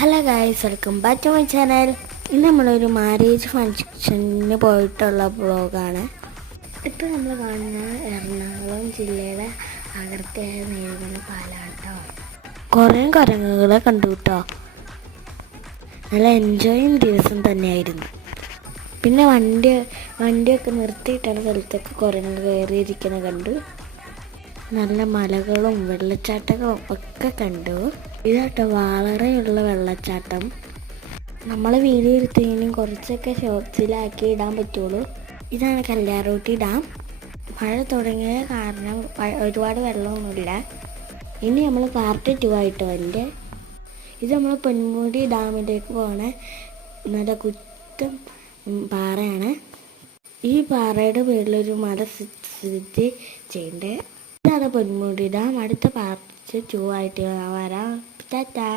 Hello guys, welcome back to my channel. ഇന്ന് നമ്മളൊരു marriage ഫങ്ഷന് പോയിട്ടുള്ള വ്ളോഗാണ്. ഇപ്പോൾ നമ്മൾ കാണുന്ന എറണാകുളം ജില്ലയിലെ അകർത്തയായ നേരുന്ന പാലാട്ടോ. കുറേ കുരങ്ങുകളെ കണ്ടു കേട്ടോ. നല്ല എൻജോയിങ് ദിവസം തന്നെയായിരുന്നു. പിന്നെ വണ്ടിയൊക്കെ നിർത്തിയിട്ടാണ് സ്ഥലത്തൊക്കെ കുരങ്ങ് കയറിയിരിക്കുന്ന കണ്ടു. നല്ല മലകളും വെള്ളച്ചാട്ടങ്ങളും ഒക്കെ കണ്ടു. ഇതാട്ടോ വളരെയുള്ള വെള്ളച്ചാട്ടം. നമ്മൾ വീഡിയോ എടുത്തെങ്കിലും കുറച്ചൊക്കെ ഷോർട്സിലാക്കി ഇടാൻ പറ്റുള്ളൂ. ഇതാണ് കല്ലാർകുട്ടി ഡാം. മഴ തുടങ്ങിയ കാരണം ഒരുപാട് വെള്ളമൊന്നുമില്ല. ഇനി നമ്മൾ പാർട്ട് 2 ആയിട്ട് വരണ്ടേ. ഇത് നമ്മൾ പൊന്മുടി ഡാമിലേക്ക് പോകണ നല്ല കുറ്റം പാറയാണ്. ഈ പാറയുടെ പേരിലൊരു മല സ്ഥിതി ചെയ്യണ്ടേ. ഇതാണ് പൊന്മുടി ഡാം. അടുത്ത പാർട്ട് 2 ആയിട്ട് വരാം. ടാറ്റാ.